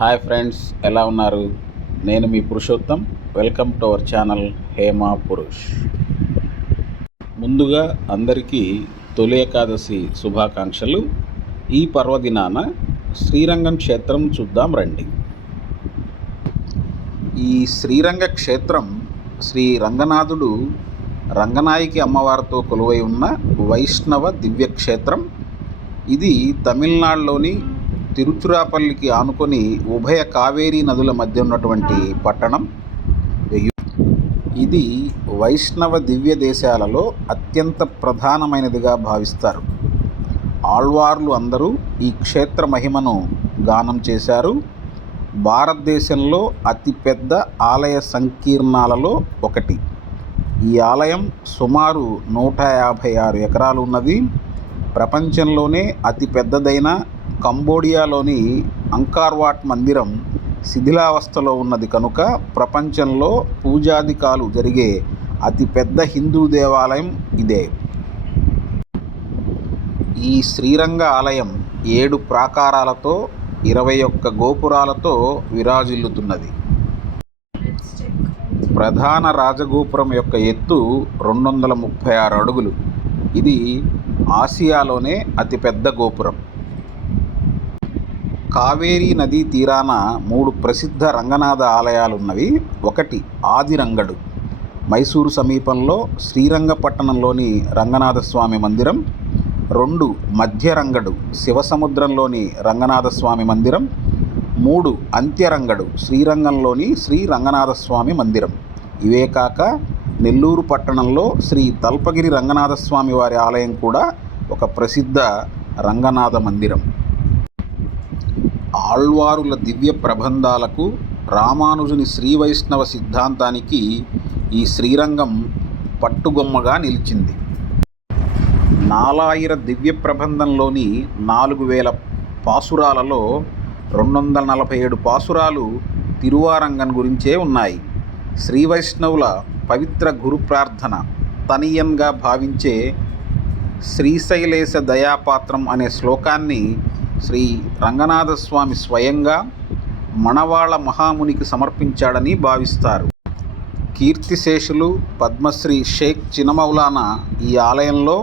Hi friends ఎలా ఉన్నారు? నేను మీ Purushottam. Welcome to our channel Hema Purush. ముందుగా అందరికీ తొలి ఏకాదశి శుభాకాంక్షలు. ఈ పర్వదినాన శ్రీరంగం క్షేత్రం చూద్దాం రండి. ఈ శ్రీరంగ క్షేత్రం శ్రీ రంగనాథుడు రంగనాయకి అమ్మవారితో కొలువై ఉన్న వైష్ణవ దివ్యక్షేత్రం. ఇది తమిళనాడులోని తిరుచురాపల్లికి ఆనుకొని ఉభయ కావేరీ నదుల మధ్య ఉన్నటువంటి పట్టణం ఇది వైష్ణవ దివ్య దేశాలలో అత్యంత ప్రధానమైనదిగా భావిస్తారు. ఆళ్వార్లు అందరూ ఈ క్షేత్ర మహిమను గానం చేశారు. భారతదేశంలో అతిపెద్ద ఆలయ సంకీర్ణాలలో ఒకటి. ఈ ఆలయం సుమారు నూట యాభై ఆరు ఎకరాలు ఉన్నది. ప్రపంచంలోనే అతి పెద్దదైన కంబోడియాలోని అంకార్వాట్ మందిరం శిథిలావస్థలో ఉన్నది కనుక ప్రపంచంలో పూజాధికాలు జరిగే అతిపెద్ద హిందూ దేవాలయం ఇదే. ఈ శ్రీరంగ ఆలయం ఏడు ప్రాకారాలతో ఇరవై ఒక్క గోపురాలతో విరాజిల్లుతున్నది. ప్రధాన రాజగోపురం యొక్క ఎత్తు రెండు వందల ముప్పై ఆరు అడుగులు. ఇది ఆసియాలోనే అతిపెద్ద గోపురం. కావేరీ నదీ తీరాన మూడు ప్రసిద్ధ రంగనాథ ఆలయాలున్నవి. ఒకటి ఆదిరంగడు. మైసూరు సమీపంలో శ్రీరంగపట్టణంలోని రంగనాథస్వామి మందిరం. రెండు మధ్యరంగడు శివసముద్రంలోని రంగనాథస్వామి మందిరం. మూడు అంత్యరంగడు శ్రీరంగంలోని శ్రీ రంగనాథస్వామి మందిరం. ఇవే కాక నెల్లూరు పట్టణంలో శ్రీ తల్పగిరి రంగనాథస్వామి వారి ఆలయం కూడా ఒక ప్రసిద్ధ రంగనాథ మందిరం. ఆళ్వారుల దివ్య ప్రబంధాలకు రామానుజుని శ్రీ వైష్ణవ సిద్ధాంతానికి ఈ శ్రీరంగం పట్టుగొమ్మగా నిలిచింది. నాలాయిర దివ్య ప్రబంధంలోని నాలుగు వేల పాసురాలలో రెండు వందల నలభై ఏడు పాసురాలు తిరువారంగం గురించే ఉన్నాయి. శ్రీ వైష్ణవుల పవిత్ర గురు ప్రార్థన తనీయంగా భావించే శ్రీశైలేశ దయాపాత్రం అనే శ్లోకాన్ని శ్రీ రంగనాథస్వామి స్వయంగా మణవాళ మహామునికి సమర్పించాడని భావిస్తారు. కీర్తిశేషులు పద్మశ్రీ షేక్ చినమౌలానా ఈ ఆలయంలో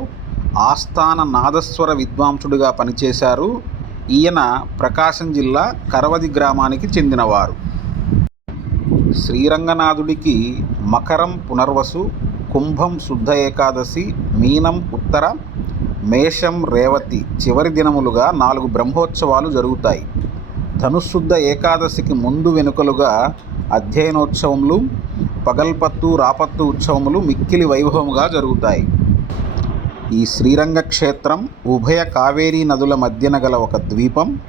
ఆస్థాన నాదస్వర విద్వాంసుడిగా పనిచేశారు. ఈయన ప్రకాశం జిల్లా కరవది గ్రామానికి చెందినవారు. శ్రీరంగనాథుడికి మకరం పునర్వసు కుంభం శుద్ధ ఏకాదశి మీనం ఉత్తర మేషం రేవతి చివరి దినములుగా నాలుగు బ్రహ్మోత్సవాలు జరుగుతాయి. ధనుశుద్ధ ఏకాదశికి ముందు వెనుకలుగా అధ్యయనోత్సవములు పగల్పత్తు రాపత్తు ఉత్సవములు మిక్కిలి వైభవముగా జరుగుతాయి. ఈ శ్రీరంగ క్షేత్రం ఉభయ కావేరీ నదుల మధ్యన గల ఒక ద్వీపం.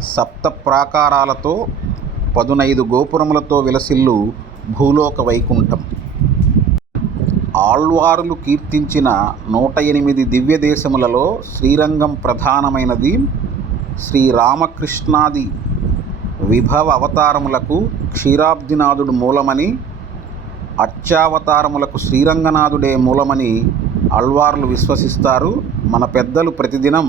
సప్త ప్రాకారాలతో పదునైదు గోపురములతో విలసిల్లు భూలోక వైకుంఠం. ఆళ్వారులు కీర్తించిన నూట ఎనిమిది దివ్య దేశములలో శ్రీరంగం ప్రధానమైనది. శ్రీరామకృష్ణాది విభవ అవతారములకు క్షీరాబ్దినాథుడు మూలమని అచ్చావతారములకు శ్రీరంగనాథుడే మూలమని అల్వార్లు విశ్వసిస్తారు. మన పెద్దలు ప్రతిదినం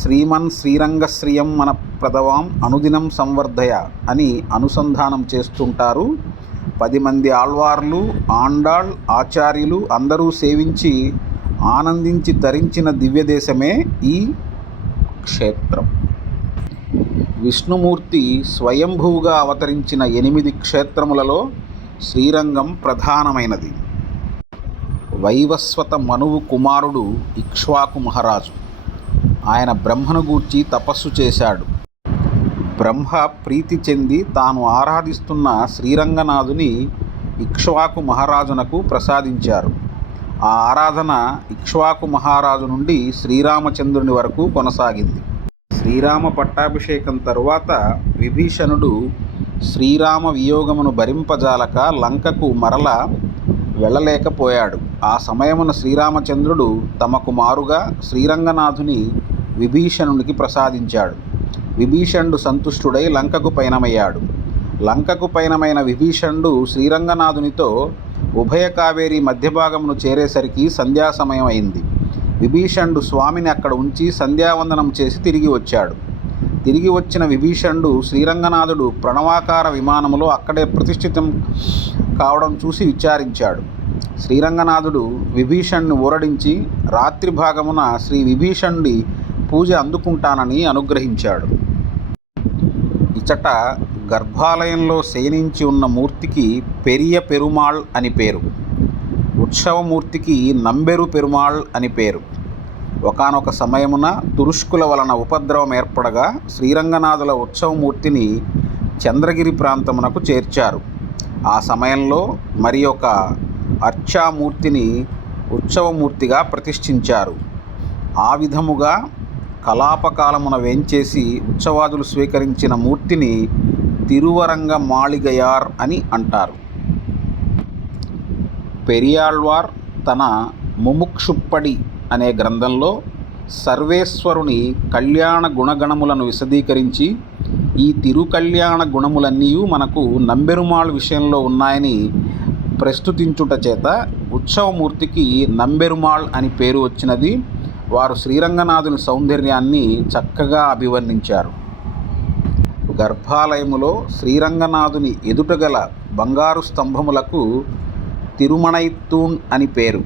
శ్రీమన్ శ్రీరంగశ్రియం మన ప్రదవాం అనుదినం సంవర్ధయ అని అనుసంధానం చేస్తుంటారు. పది మంది ఆళ్వార్లు ఆండాళ్ ఆచార్యులు అందరూ సేవించి ఆనందించి ధరించిన దివ్యదేశమే ఈ క్షేత్రం. విష్ణుమూర్తి స్వయంభూగా అవతరించిన ఎనిమిది క్షేత్రములలో శ్రీరంగం ప్రధానమైనది. వైవస్వత మనువు కుమారుడు ఇక్ష్వాకు మహారాజు. ఆయన బ్రహ్మను గూర్చి తపస్సు చేశాడు. బ్రహ్మ ప్రీతి చెంది తాను ఆరాధిస్తున్న శ్రీరంగనాథుని ఇక్ష్వాకు మహారాజునకు ప్రసాదించారు. ఆ ఆరాధన ఇక్ష్వాకు మహారాజు నుండి శ్రీరామచంద్రుని వరకు కొనసాగింది. శ్రీరామ పట్టాభిషేకం తరువాత విభీషణుడు శ్రీరామ వియోగమును భరింపజాలక లంకకు మరల వెళ్ళలేకపోయాడు. ఆ సమయమున శ్రీరామచంద్రుడు తమకు మారుగా శ్రీరంగనాథుని విభీషణునికి ప్రసాదించాడు. విభీషణుడు సంతుష్టుడై లంకకు పయనమయ్యాడు. లంకకు పయనమైన విభీషణుడు శ్రీరంగనాథునితో ఉభయ కావేరి మధ్యభాగమును చేరేసరికి సంధ్యా సమయం అయింది విభీషణుడు స్వామిని అక్కడ ఉంచి సంధ్యావందనం చేసి తిరిగి వచ్చాడు. తిరిగి వచ్చిన విభీషణుడు శ్రీరంగనాథుడు ప్రణవాకార విమానములో అక్కడే ప్రతిష్ఠితం కావడం చూసి విచారించాడు. శ్రీరంగనాథుడు విభీషణ్ణి ఊరడించి రాత్రి భాగమున శ్రీ విభీషణుడి పూజ అందుకుంటానని అనుగ్రహించాడు. ఇచట గర్భాలయంలో శయనించి ఉన్న మూర్తికి పెరియ పెరుమాళ్ అని పేరు. ఉత్సవమూర్తికి నంబెరు పెరుమాళ్ అని పేరు. ఒకానొక సమయమున తురుష్కుల వలన ఉపద్రవం ఏర్పడగా శ్రీరంగనాథుల ఉత్సవమూర్తిని చంద్రగిరి ప్రాంతమునకు చేర్చారు. ఆ సమయంలో మరి ఒక అర్చామూర్తిని ఉత్సవమూర్తిగా ప్రతిష్ఠించారు. ఆ విధముగా కలాపకాలమున వేంచేసి ఉత్సవాదులు స్వీకరించిన మూర్తిని తిరువరంగ మాళిగయార్ అని అంటారు. పెరియాళ్వార్ తన ముముక్షుప్పడి అనే గ్రంథంలో సర్వేశ్వరుని కళ్యాణ గుణగణములను విశదీకరించి ఈ తిరుకళ్యాణ గుణములన్నీ మనకు నంబెరుమాళ్ విషయంలో ఉన్నాయని ప్రస్తుతించుట చేత ఉత్సవమూర్తికి నంబెరుమాళ్ అని పేరు వచ్చినది వారు శ్రీరంగనాథుని సౌందర్యాన్ని చక్కగా అభివర్ణించారు. గర్భాలయములో శ్రీరంగనాథుని ఎదుటగల బంగారు స్తంభములకు తిరుమణైతూన్ అని పేరు.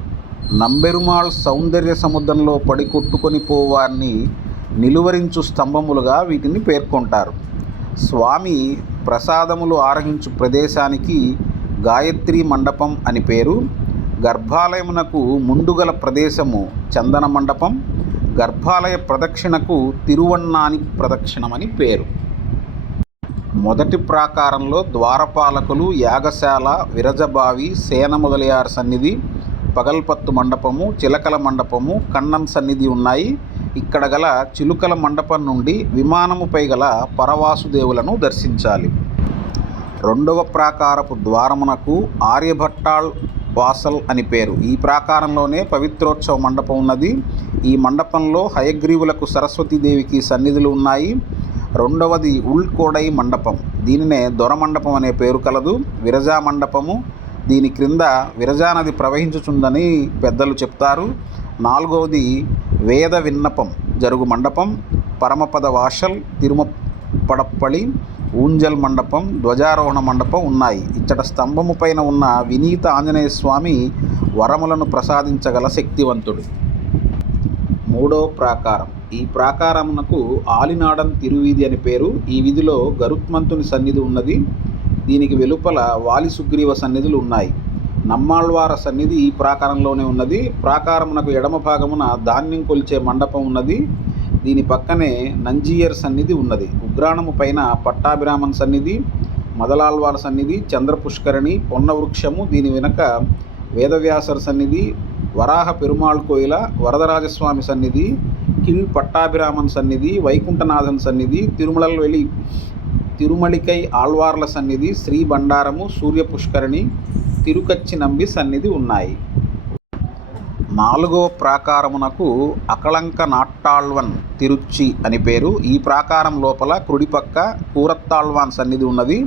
నంబెరుమాళ్ సౌందర్య సముద్రంలో పడి కొట్టుకొని పోవాన్ని నిలువరించు స్తంభములుగా వీటిని పేర్కొంటారు. స్వామి ప్రసాదములు ఆరగించు ప్రదేశానికి గాయత్రి మండపం అని పేరు. గర్భాలయమునకు ముందుగల ప్రదేశము చందన మండపం గర్భాలయ ప్రదక్షిణకు తిరువన్నాని ప్రదక్షిణమని పేరు. మొదటి ప్రాకారంలో ద్వారపాలకులు యాగశాల విరజబావి సేన మొదలయారు సన్నిధి పగల్పత్తు మండపము చిలకల మండపము కన్నం సన్నిధి ఉన్నాయి. ఇక్కడ గల చిలుకల మండపం నుండి విమానముపై గల పరవాసుదేవులను దర్శించాలి. రెండవ ప్రాకారపు ద్వారమునకు ఆర్యభట్టాళ్ వాసల్ అని పేరు. ఈ ప్రాకారంలోనే పవిత్రోత్సవ మండపం ఉన్నది. ఈ మండపంలో హయగ్రీవులకు సరస్వతీదేవికి సన్నిధులు ఉన్నాయి. రెండవది ఉల్కోడై మండపం. దీనినే దొర మండపం అనే పేరు కలదు. విరజా మండపము. దీని క్రింద విరజా నది ప్రవహించుచుందని పెద్దలు చెప్తారు. నాలుగవది వేద విన్నపం జరుగు మండపం. పరమపద వాషల్ తిరుమపడప్పళి ఊంజల్ మండపం ధ్వజారోహణ మండపం ఉన్నాయి. ఇచ్చట స్తంభము పైన ఉన్న వినీత ఆంజనేయ స్వామి వరములను ప్రసాదించగల శక్తివంతుడు. మూడో ప్రాకారం. ఈ ప్రాకారమునకు ఆలినాడన్ తిరువీధి అని పేరు. ఈ వీధిలో గరుత్మంతుని సన్నిధి ఉన్నది. దీనికి వెలుపల వాలి సుగ్రీవ సన్నిధులు ఉన్నాయి. నమ్మాళ్వార సన్నిధి ఈ ప్రాకారంలోనే ఉన్నది. ప్రాకారమునకు ఎడమ భాగమున ధాన్యం కొలిచే మండపం ఉన్నది. దీని పక్కనే నంజీయర్ సన్నిధి ఉన్నది. ఉగ్రాణము పైన పట్టాభిరామన్ సన్నిధి మదలాల్వార్ సన్నిధి చంద్రపుష్కరణి పొన్నవృక్షము దీని వెనుక వేదవ్యాసర్ సన్నిధి వరాహ పెరుమాళ్ కోయిల వరదరాజస్వామి సన్నిధి కిల్ పట్టాభిరామన్ సన్నిధి వైకుంఠనాథన్ సన్నిధి తిరుమలల్ వెలి తిరుమలికై ఆళ్వార్ల సన్నిధి శ్రీ బండారము సూర్య పుష్కరణి తిరుకచ్చి నంబి సన్నిధి ఉన్నాయి. నాలుగవ ప్రాకారమునకు అకళంక నాట్టాళ్వన్ తిరుచి అని పేరు. ఈ ప్రాకారం లోపల కుడిపక్క కూరత్తాళ్వాన్ సన్నిధి ఉన్నది.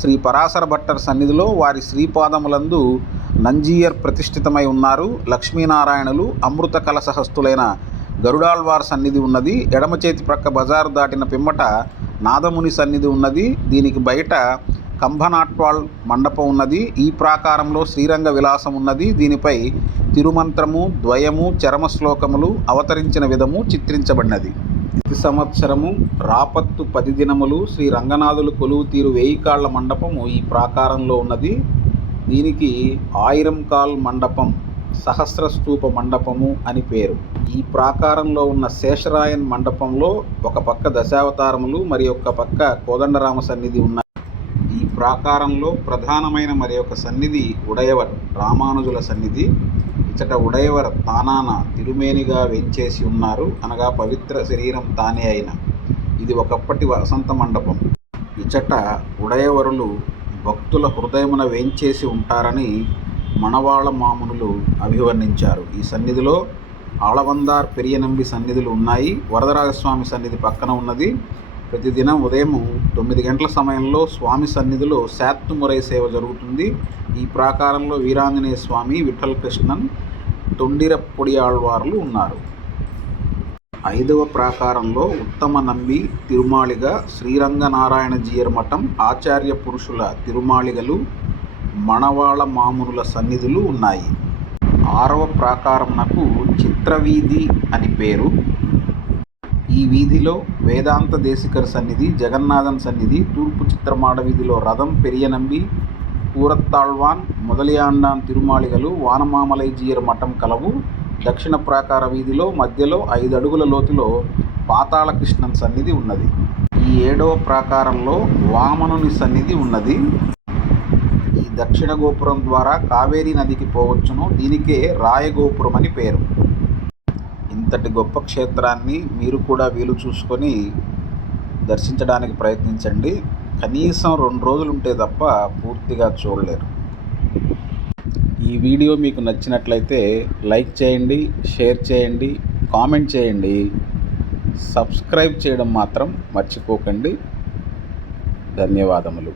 శ్రీ పరాశర భట్టర్ సన్నిధిలో వారి శ్రీపాదములందు నంజీయర్ ప్రతిష్ఠితమై ఉన్నారు. లక్ష్మీనారాయణులు అమృత కలసహస్తులైన గరుడాళ్వార్ సన్నిధి ఉన్నది. ఎడమ చేతి ప్రక్క బజారు దాటిన పిమ్మట నాదముని సన్నిధి ఉన్నది. దీనికి బయట కంభనాట్వాళ్ మండపం ఉన్నది. ఈ ప్రాకారంలో శ్రీరంగ విలాసం ఉన్నది. దీనిపై తిరుమంత్రము ద్వయము చరమ శ్లోకములు అవతరించిన విధము చిత్రించబడినది. ప్రతి సంవత్సరము రాపత్తు పది దినములు శ్రీ రంగనాథులు కొలువు తీరు వేయి కాళ్ళ మండపము ఈ ప్రాకారంలో ఉన్నది. దీనికి ఆయిరం కాల్ మండపం సహస్రస్తూప మండపము అని పేరు. ఈ ప్రాకారంలో ఉన్న శేషరాయన్ మండపంలో ఒక పక్క దశావతారములు మరి ఒక పక్క కోదండరామ సన్నిధి ఉన్నాయి ఈ ప్రాకారంలో ప్రధానమైన మరి ఒక సన్నిధి ఉడయవర్ రామానుజుల సన్నిధి. ఇచ్చట ఉడయవర్ తానాన తిరుమేనిగా వెంచేసి ఉన్నారు. అనగా పవిత్ర శరీరం తానే అయిన. ఇది ఒకప్పటి వసంత మండపం. ఇచ్చట ఉడయవరులు భక్తుల హృదయమున వేంచేసి ఉంటారని మనవాళ మామునులు అభివర్ణించారు. ఈ సన్నిధిలో ఆళవందార్ పెరియనంబి సన్నిధులు ఉన్నాయి. వరదరాజస్వామి సన్నిధి పక్కన ఉన్నది. ప్రతిదినం ఉదయం తొమ్మిది గంటల సమయంలో స్వామి సన్నిధిలో శాత్తుమురై సేవ జరుగుతుంది. ఈ ప్రాకారంలో వీరాంజనేయ స్వామి విఠల్ కృష్ణన్ ఆళ్వార్లు ఉన్నారు. ఐదవ ప్రాకారంలో ఉత్తమ నంబి తిరుమాళిగ శ్రీరంగనారాయణజీయర్ మఠం ఆచార్య పురుషుల తిరుమాళిగలు మణవాళ మామునుల సన్నిధులు ఉన్నాయి. ఆరవ ప్రాకారమునకు చిత్రవీధి అని పేరు. ఈ వీధిలో వేదాంత దేశికర్ సన్నిధి జగన్నాథన్ సన్నిధి తూర్పు చిత్రమాడ వీధిలో రథం పెరియనంబి కూరత్తాళ్వాన్ మొదలియాండాన్ తిరుమాళిగలు వానమామలైజీయర్ మఠం కలవు దక్షిణ ప్రాకార వీధిలో మధ్యలో ఐదు అడుగుల లోతులో పాతాళకృష్ణన్ సన్నిధి ఉన్నది. ఈ ఏడవ ప్రాకారంలో వామనుని సన్నిధి ఉన్నది. ఈ దక్షిణ గోపురం ద్వారా కావేరీ నదికి పోవచ్చును దీనికే రాయగోపురం అని పేరు. ఇంతటి గొప్ప క్షేత్రాన్ని మీరు కూడా వీలు చూసుకొని దర్శించడానికి ప్రయత్నించండి. కనీసం రెండు రోజులు ఉంటే తప్ప పూర్తిగా చూడలేరు. ఈ వీడియో మీకు నచ్చినట్లయితే లైక్ చేయండి షేర్ చేయండి కామెంట్ చేయండి. సబ్స్క్రైబ్ చేయడం మాత్రం మర్చిపోకండి. ధన్యవాదములు.